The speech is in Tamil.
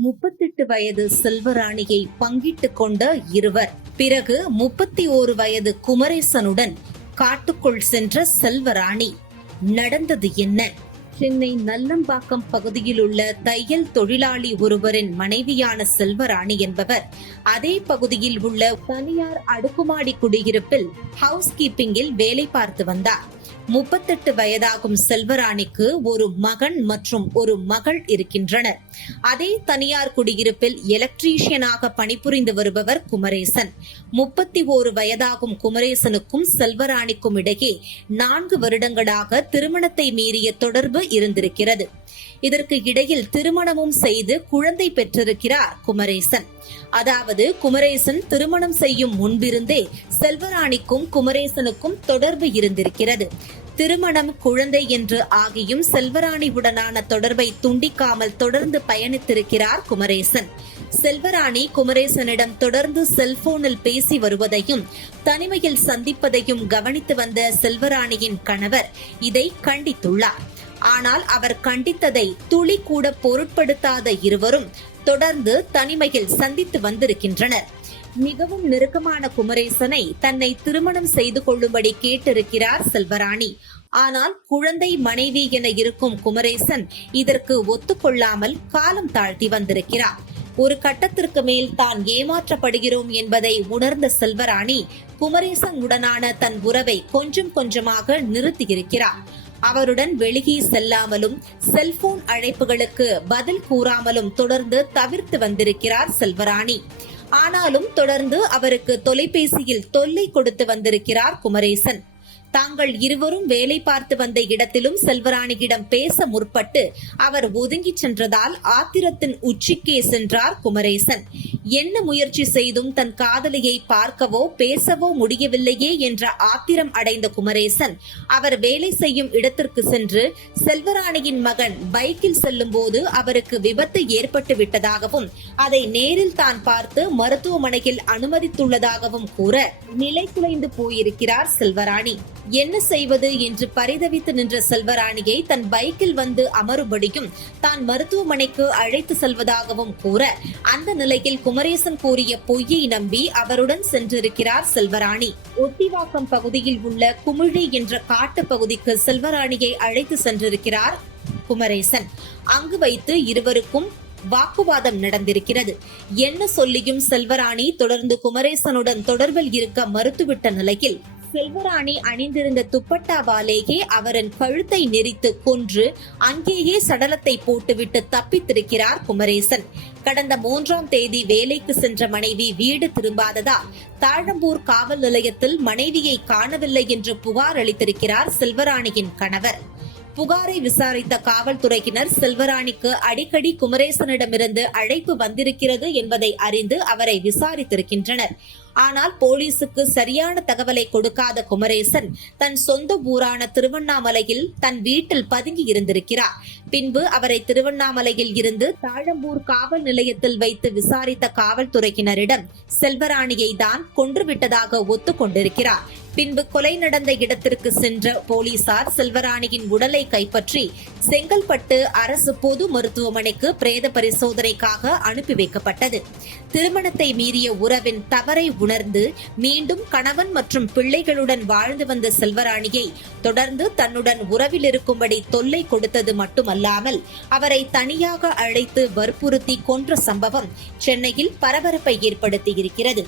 முப்பத்தெட்டு வயது செல்வராணியை பங்கிட்டுக் கொண்ட இருவர். பிறகு முப்பத்தி ஓரு வயது குமரேசனுடன் காட்டுக்குள் சென்ற செல்வராணி. நடந்தது என்ன? சென்னை நல்லம்பாக்கம் பகுதியில் உள்ள தையல் தொழிலாளி ஒருவரின் மனைவியான செல்வராணி என்பவர் அதே பகுதியில் உள்ள தனியார் அடுக்குமாடி குடியிருப்பில் ஹவுஸ் கீப்பிங்கில் வேலை பார்த்து வந்தார். முப்பத்தெட்டு வயதாகும் செல்வராணிக்கு ஒரு மகன் மற்றும் ஒரு மகள் இருக்கின்றனர். அதே தனியார் குடியிருப்பில் எலக்ட்ரீஷியனாக பணிபுரிந்து வருபவர் குமரேசன். முப்பத்தி ஓரு வயதாகும் குமரேசனுக்கும் செல்வராணிக்கும் இடையே நான்கு வருடங்களாக திருமணத்தை மீறிய தொடர்பு இருந்திருக்கிறது. இதற்கு இடையில் திருமணமும் செய்து குழந்தை பெற்றிருக்கிறார் குமரேசன். அதாவது குமரேசன் திருமணம் செய்யும் முன்பிருந்தே செல்வராணிக்கும் குமரேசனுக்கும் தொடர்பு இருந்திருக்கிறது. திருமணம் குழந்தை என்று ஆகியும் செல்வராணியுடனான தொடர்பை துண்டிக்காமல் தொடர்ந்து பயணித்திருக்கிறார் குமரேசன். செல்வராணி குமரேசனிடம் தொடர்ந்து செல்போனில் பேசி வருவதையும் தனிமையில் சந்திப்பதையும் கவனித்து வந்த செல்வராணியின் கணவர் இதை கண்டித்துள்ளார். ஆனால் அவர் கண்டித்ததை துளி கூட பொருட்படுத்தாத இருவரும் தொடர்ந்து தனிமையில் சந்தித்து வந்திருக்கின்றனர். மிகவும் நெருக்கமான குமரேசனை தன்னை திருமணம் செய்து கொள்ளும்படி கேட்டிருக்கிறார் செல்வராணி. ஆனால் குழந்தை மனைவி என இருக்கும் குமரேசன் இதற்கு ஒத்துக்கொள்ளாமல் காலம் தாழ்த்தி வந்திருக்கிறார். ஒரு கட்டத்திற்கு மேல் தான் ஏமாற்றப்படுகிறோம் என்பதை உணர்ந்த செல்வராணி குமரேசன் உடனான தன் உறவை கொஞ்சம் கொஞ்சமாக நிறுத்தியிருக்கிறார். அவருடன் வெளியே செல்லாமலும் செல்போன் அழைப்புகளுக்கு பதில் கூறாமலும் தொடர்ந்து தவிர்த்து வந்திருக்கிறார் செல்வராணி. ஆனாலும் தொடர்ந்து அவருக்கு தொலைபேசியில் தொல்லை கொடுத்து வந்திருக்கிறார் குமரேசன். தாங்கள் இருவரும் வேலை பார்த்து வந்த இடத்திலும் செல்வராணியிடம் பேச முற்பட்டு அவர் ஒதுங்கிச் சென்றதால் ஆத்திரத்தின் உச்சிக்கே சென்றார் குமரேசன். என்ன முயற்சி செய்தும் தன் காதலியை பார்க்கவோ பேசவோ முடியவில்லையே என்ற ஆத்திரம் அடைந்த குமரேசன் அவர் வேலை செய்யும் இடத்திற்கு சென்று செல்வராணியின் மகன் பைக்கில் செல்லும் போது அவருக்கு விபத்து ஏற்பட்டு விட்டதாகவும் அதை நேரில் தான் பார்த்து மருத்துவமனையில் அனுமதித்துள்ளதாகவும் கூற நிலை குலைந்து போயிருக்கிறார் செல்வராணி. என்ன செய்வது என்று பரிதவித்து நின்ற செல்வராணியை தன் பைக்கில் வந்து அமரும்படியும் தான் மருத்துவமனைக்கு அழைத்து செல்வதாகவும் கூற அந்த நிலையில் குமரேசன் கூறிய பொய்யை நம்பி அவருடன் சென்றிருக்கிறார் செல்வராணி. ஒத்திவாக்கம் பகுதியில் உள்ள குமிழி என்ற காட்டு பகுதிக்கு செல்வராணியை அழைத்து சென்றிருக்கிறார் குமரேசன். அங்கு வைத்து இருவருக்கும் வாக்குவாதம் நடந்திருக்கிறது. என்ன சொல்லியும் செல்வராணி தொடர்ந்து குமரேசனுடன் தொடர்பில் இருக்க மறுத்துவிட்ட நிலையில் செல்வராணி அணிந்திருந்த துப்பட்டாவாலேயே அவரின் கழுத்தை நெறித்து கொன்று அங்கேயே சடலத்தை போட்டுவிட்டு தப்பித்திருக்கிறார் குமரேசன். கடந்த மூன்றாம் தேதி வேலைக்கு சென்ற மனைவி வீடு திரும்பாததால் தாழம்பூர் காவல் நிலையத்தில் மனைவியை காணவில்லை என்று புகார் அளித்திருக்கிறார் செல்வராணியின் கணவர். புகாரை விசாரித்த காவல்துறையினர் செல்வராணிக்கு அடிக்கடி குமரேசனிடமிருந்து அழைப்பு வந்திருக்கிறது என்பதை அறிந்து அவரை விசாரித்திருக்கின்றனர். ஆனால் போலீசுக்கு சரியான தகவலை கொடுக்காத குமரேசன் தன் சொந்த ஊரான திருவண்ணாமலையில் தன் வீட்டில் பதுங்கி இருந்திருக்கிறார். பின்பு அவரை திருவண்ணாமலையில் இருந்து தாழம்பூர் காவல் நிலையத்தில் வைத்து விசாரித்த காவல்துறையினரிடம் செல்வராணியை தான் கொன்றுவிட்டதாக ஒத்துக்கொண்டிருக்கிறார். பின்பு கொலை நடந்த இடத்திற்கு சென்ற போலீசார் செல்வராணியின் உடலை கைப்பற்றி செங்கல்பட்டு அரசு பொது மருத்துவமனைக்கு பிரேத பரிசோதனைக்காக அனுப்பி வைக்கப்பட்டது. திருமணத்தை மீறிய உறவின் தவறை உணர்ந்து மீண்டும் கணவன் மற்றும் பிள்ளைகளுடன் வாழ்ந்து வந்த செல்வராணியை தொடர்ந்து தன்னுடன் உறவில் இருக்கும்படி தொல்லை கொடுத்தது மட்டுமல்லாமல் அவரை தனியாக அழைத்து வற்புறுத்தி கொன்ற சம்பவம் சென்னையில் பரபரப்பை ஏற்படுத்தியிருக்கிறது.